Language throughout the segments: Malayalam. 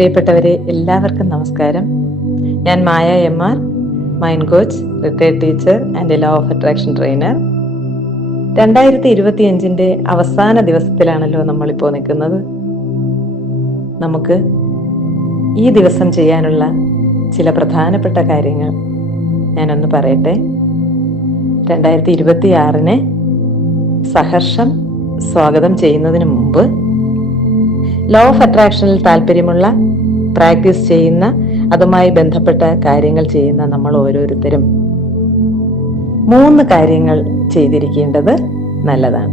പ്രിയപ്പെട്ടവരെ, എല്ലാവർക്കും നമസ്കാരം. ഞാൻ Maya M R., mind coach, retired teacher and law of attraction trainer. 2025 അവസാന ദിവസത്തിലാണല്ലോ നമ്മളിപ്പോൾ നിൽക്കുന്നത്. നമുക്ക് ഈ ദിവസം ചെയ്യാനുള്ള ചില പ്രധാനപ്പെട്ട കാര്യങ്ങൾ ഞാനൊന്ന് പറയട്ടെ. 2026 സഹർഷം സ്വാഗതം ചെയ്യുന്നതിന് മുമ്പ് ലോ ഓഫ് അട്രാക്ഷനിൽ താല്പര്യമുള്ള, പ്രാക്ടീസ് ചെയ്യുന്ന, അതുമായി ബന്ധപ്പെട്ട കാര്യങ്ങൾ ചെയ്യുന്ന നമ്മൾ ഓരോരുത്തരും 3 കാര്യങ്ങൾ ചെയ്തിരിക്കേണ്ടത് നല്ലതാണ്.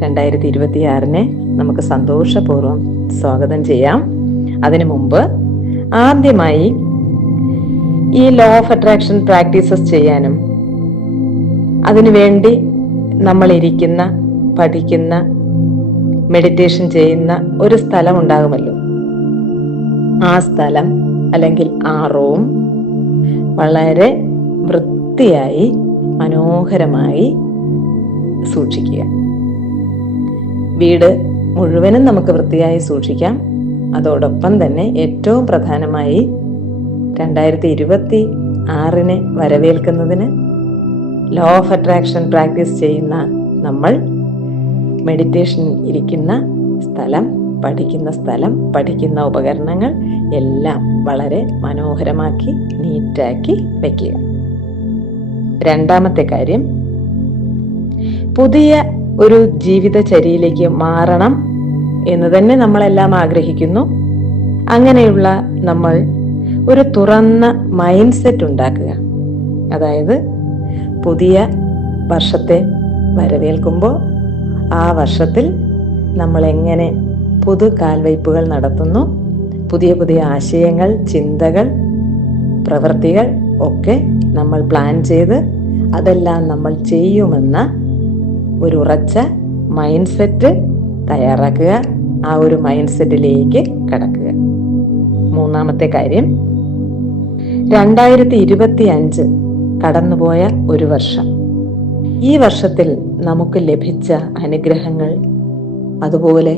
2026 നമുക്ക് സന്തോഷപൂർവ്വം സ്വാഗതം ചെയ്യാം. അതിനു മുമ്പ് ആദ്യമായി ഈ ലോ ഓഫ് അട്രാക്ഷൻ പ്രാക്ടീസസ് ചെയ്യാനും അതിനുവേണ്ടി നമ്മൾ ഇരിക്കുന്ന, പഠിക്കുന്ന, മെഡിറ്റേഷൻ ചെയ്യുന്ന ഒരു സ്ഥലം ഉണ്ടാകുമല്ലോ. ആ സ്ഥലം അല്ലെങ്കിൽ ആ റൂം വളരെ വൃത്തിയായി, മനോഹരമായി സൂക്ഷിക്കുക. വീട് മുഴുവനും നമുക്ക് വൃത്തിയായി സൂക്ഷിക്കാം. അതോടൊപ്പം തന്നെ ഏറ്റവും പ്രധാനമായി 2026 വരവേൽക്കുന്നതിന് ലോ ഓഫ് അട്രാക്ഷൻ പ്രാക്ടീസ് ചെയ്യുന്ന നമ്മൾ മെഡിറ്റേഷൻ ഇരിക്കുന്ന സ്ഥലം, പഠിക്കുന്ന സ്ഥലം, പഠിക്കുന്ന ഉപകരണങ്ങൾ എല്ലാം വളരെ മനോഹരമാക്കി, നീറ്റാക്കി വയ്ക്കുക. 2ാമത്തെ കാര്യം, പുതിയ ഒരു ജീവിതചര്യയിലേക്ക് മാറണം എന്ന് തന്നെ നമ്മളെല്ലാം ആഗ്രഹിക്കുന്നു. അങ്ങനെയുള്ള നമ്മൾ ഒരു തുറന്ന മൈൻഡ് സെറ്റ് ഉണ്ടാക്കുക. അതായത് പുതിയ വർഷത്തെ വരവേൽക്കുമ്പോൾ ആ വർഷത്തിൽ നമ്മൾ എങ്ങനെ പുതു കാൽവയ്പുകൾ നടത്തുന്നു, പുതിയ പുതിയ ആശയങ്ങൾ, ചിന്തകൾ, പ്രവൃത്തികൾ ഒക്കെ നമ്മൾ പ്ലാൻ ചെയ്ത് അതെല്ലാം നമ്മൾ ചെയ്യുമെന്ന ഒരു ഉറച്ച മൈൻഡ് സെറ്റ് തയ്യാറാക്കുക. ആ ഒരു മൈൻഡ് സെറ്റിലേക്ക് കടക്കുക. 3ാമത്തെ കാര്യം, 2025 കടന്നുപോയ ഒരു വർഷം. ഈ വർഷത്തിൽ നമുക്ക് ലഭിച്ച അനുഗ്രഹങ്ങൾ, അതുപോലെ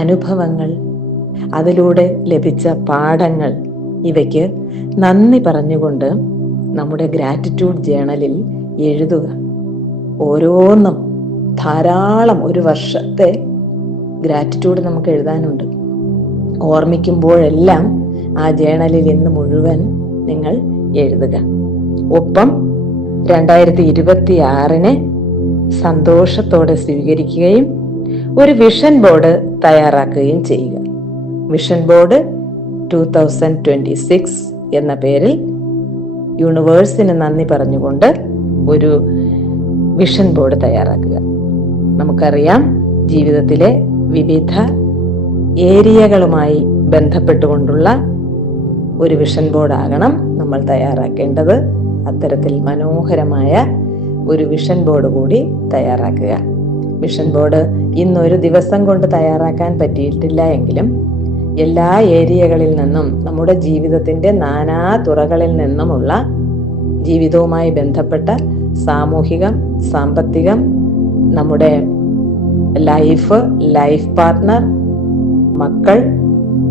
അനുഭവങ്ങൾ, അതിലൂടെ ലഭിച്ച പാഠങ്ങൾ, ഇവയ്ക്ക് നന്ദി പറഞ്ഞുകൊണ്ട് നമ്മുടെ ഗ്രാറ്റിറ്റ്യൂഡ് ജേണലിൽ എഴുതുക. ഓരോന്നും ധാരാളം, ഒരു വർഷത്തെ ഗ്രാറ്റിറ്റ്യൂഡ് നമുക്ക് എഴുതാനുണ്ട്. ഓർമ്മിക്കുമ്പോഴെല്ലാം ആ ജേണലിൽ ഇന്ന് മുഴുവൻ നിങ്ങൾ എഴുതുക. ഒപ്പം 2026 സന്തോഷത്തോടെ സ്വീകരിക്കുകയും ഒരു വിഷൻ ബോർഡ് തയ്യാറാക്കുകയും ചെയ്യുക. വിഷൻ ബോർഡ് 2026 എന്ന പേരിൽ യൂണിവേഴ്സിന് നന്ദി പറഞ്ഞുകൊണ്ട് ഒരു വിഷൻ ബോർഡ് തയ്യാറാക്കുക. നമുക്കറിയാം, ജീവിതത്തിലെ വിവിധ ഏരിയകളുമായി ബന്ധപ്പെട്ടുകൊണ്ടുള്ള ഒരു വിഷൻ ബോർഡ് ആകണം നമ്മൾ തയ്യാറാക്കേണ്ടത്. അത്തരത്തിൽ മനോഹരമായ ഒരു വിഷൻ ബോർഡ് കൂടി തയ്യാറാക്കുക. വിഷൻ ബോർഡ് ഇന്നൊരു ദിവസം കൊണ്ട് തയ്യാറാക്കാൻ പറ്റിയിട്ടില്ല എങ്കിലും എല്ലാ ഏരിയകളിൽ നിന്നും, നമ്മുടെ ജീവിതത്തിന്റെ നാനാ തുറകളിൽ നിന്നുമുള്ള ജീവിതവുമായി ബന്ധപ്പെട്ട സാമൂഹികം, സാമ്പത്തികം, നമ്മുടെ ലൈഫ് പാർട്ട്ണർ, മക്കൾ,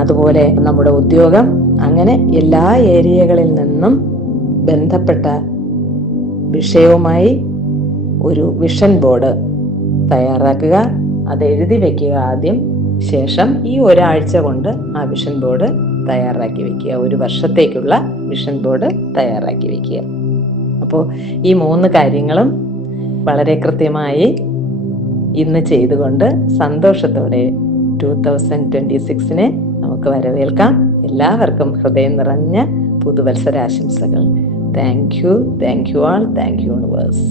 അതുപോലെ നമ്മുടെ ഉദ്യോഗം, അങ്ങനെ എല്ലാ ഏരിയകളിൽ നിന്നും ബന്ധപ്പെട്ട വിഷയവുമായി ഒരു വിഷൻ ബോർഡ് തയ്യാറാക്കുക. അത് എഴുതി വെക്കുക ആദ്യം. ശേഷം ഈ ഒരാഴ്ച കൊണ്ട് ആ വിഷൻ ബോർഡ് തയ്യാറാക്കി വെക്കുക. ഒരു വർഷത്തേക്കുള്ള വിഷൻ ബോർഡ് തയ്യാറാക്കി വെക്കുക. അപ്പോൾ ഈ 3 കാര്യങ്ങളും വളരെ കൃത്യമായി ഇന്ന് ചെയ്തുകൊണ്ട് സന്തോഷത്തോടെ 2026 നമുക്ക് വരവേൽക്കാം. എല്ലാവർക്കും ഹൃദയം നിറഞ്ഞ പുതുവത്സരാശംസകൾ. Thank you all. Thank you universe.